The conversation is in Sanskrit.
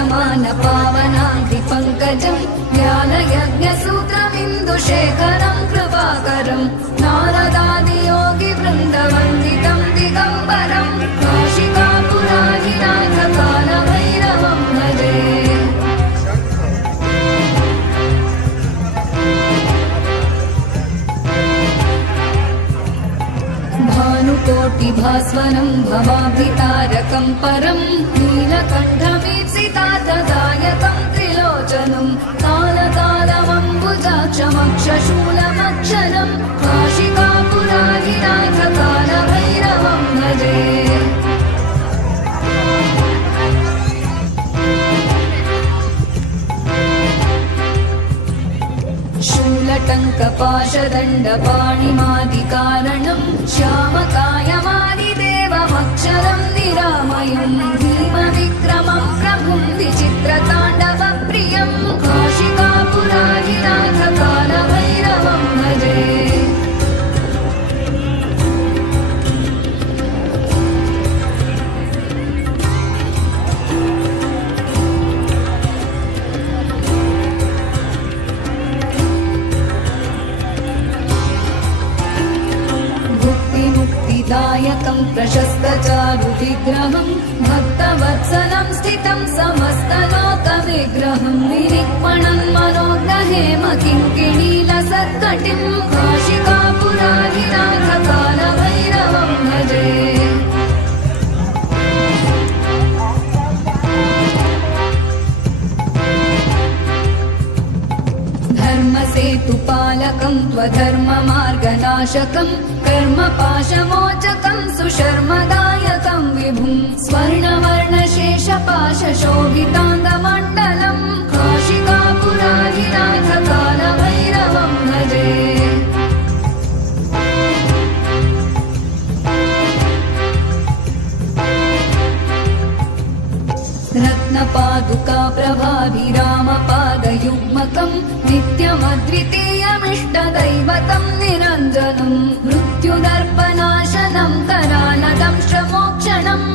शोभ्यमान पावनाङ्घ्रिपङ्कजम् ज्ञानयज्ञसूत्रमिन्दुशेखरम् कृपाकरम् नारदादियोगिवृन्दवन्दितम् दिगम्बरम् काशिकापुराधिनाथ कालभैरवम् भजे। भानुकोटिभास्वरम् भवाब्धितारकम् परम् नीलकण्ठमीप्सितार्थदायकम् त्रिलोचनम् कालकालमम्बुजाक्षमक्षशूलमक्षरम् काशिकापुराधिनाथ कालभैरवम् भजे। शूलटङ्कपाशदण्डपाणिमादिकारणम् श्यामकायमादिदेवमक्षरम् निरामयम् भीमविक्रमम् प्रभुम् विचित्रताण्डवप्रियम् काशिकापुराधिनाथ कालभैरवम् भजे। दायकम् प्रशस्तचारुविग्रहम् भक्तवत्सलम् स्थितम् समस्तलोकविग्रहम् निरिक्मणम् मनोग्रहेम किङ्किणीलसत्कटिम् काशिकापुराधिनाथ कालभैरवम् भजे। धर्मसेतुपालकम् त्वधर्ममार्गनाशकम् कर्मपाशमोचकम् सुशर्मदायकम् विभुम् स्वर्णवर्णशेषपाशशोभिताङ्गमण्डलम् काशिकापुराधिनाथ कालभैरवम् भजे। रत्नपादुका प्रभाभिरामपादयुग्मकम् नित्यमद्वितीयमिष्टदैवतम् निरञ्जनम् मृत्युदर्पनाशनम् करालदंश्च मोक्षणम्